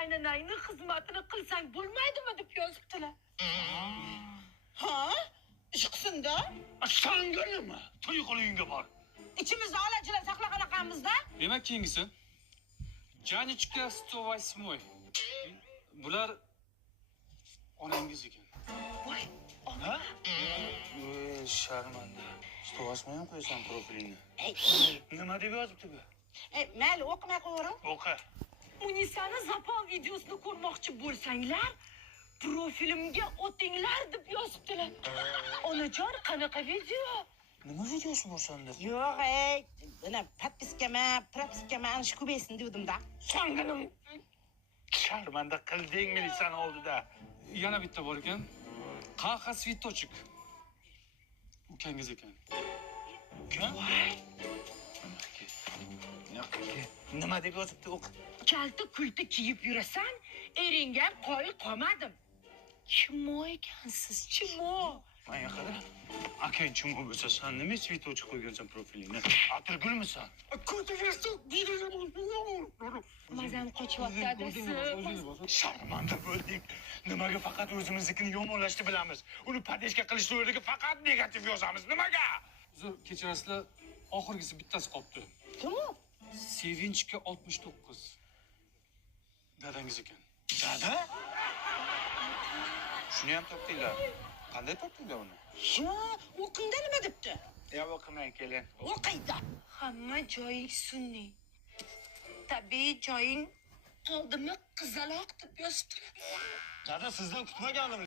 kaynanayning xizmatini qilsang bo'lmaydimi deb yozibdilar. Ha? Ish qilsin-da. Sanga nima? To'y qo'lingga bor. İçimizde alacılar saklaqanaqamizda. Demak, keyingisi. Janichka 108. Bular onangiz ekan. Voy, Ha? Sharmanda. 108 ham qo'yasan profilingni. Nima deb yozibdi bu? Mayli, o'qimay qo'yavering. O'qi. Munisani zapal videosini ko'rmoqchi bo'lsanglar, profilimga o'tinglar deb yozibdilar. Onajon, qanaqa video? Nima videosi bo'lsanda? Yo'q, buni propiskama anish ko'paysin dedim-da. Sanga nima? Sharmanda qilding milisani oldida. Yana bitta bor ekan. Qaqa svitochik. Ukangiz ekan. Ukan? Nima deb yozibdi o'qi? Kalta kulta kiyib yurasan, eringga qoyil qolmadim. Chimo ekansiz, chimo. Manga qara. Akang chimo bo'lsa, sen nima svitochik qo'ygansan profilingni? Atirgulmisan? Ko'taversin, Mazam qochyapti adasi. Sharmanda bo'ldik. Nimaga faqat o'zimiznikini yomonlashni bilamiz? Uni padeshka qilish o'rniga faqat negativ yozamiz. Nimaga? Uzr, kechirasizlar, oxirgisi bittasi qolibdi. Kim u? Sevinchga 69. Dadangiz ekan. Dada? Shuni ham topdinglar. Qanday topdinglar uni? Yo, o'qingda nima debdi? Ya o'qimang keling. O'qiydi. Hamma joying sunniy. Tabiiy joying oldimi qizaloq deb yozibdilar. Dada, sizdan kutmagandim.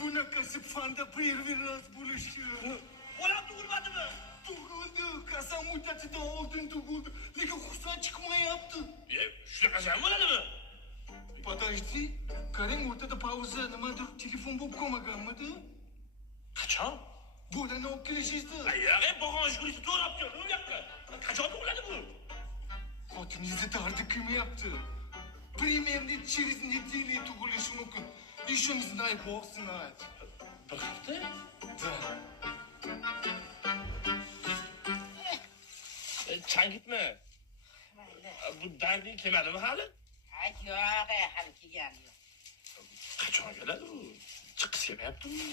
Bunaqasi fanda bir raz bo'lishi. Bolam tug'ilmadimi? Tug'ildi. Qasam muddatida oldin tug'ildi. Lekin xursand chiqmayapti. Shunaqasi ham bo'ladimi? Подожди. Qarang, o'rtada pauza, nimadir telefon bo'lib qolmaganmidi? Qachon? Bo'lani olib kelishdi. Yo'q, bo'lgan shug'ulni to'g'rab kel. U yoqqa. Qachon tug'iladi bu? Xotiningizni dardi qilmayapti. Примерно через неделю tug'ilishi mumkin. Еще не знаю, Бог знает. Bir hafta? Da. Changitma. Bu darding kelmadimi hali? Yo'q, hali kelgani yo'q. Qachon keladi u? Chiqis kelmayaptimi?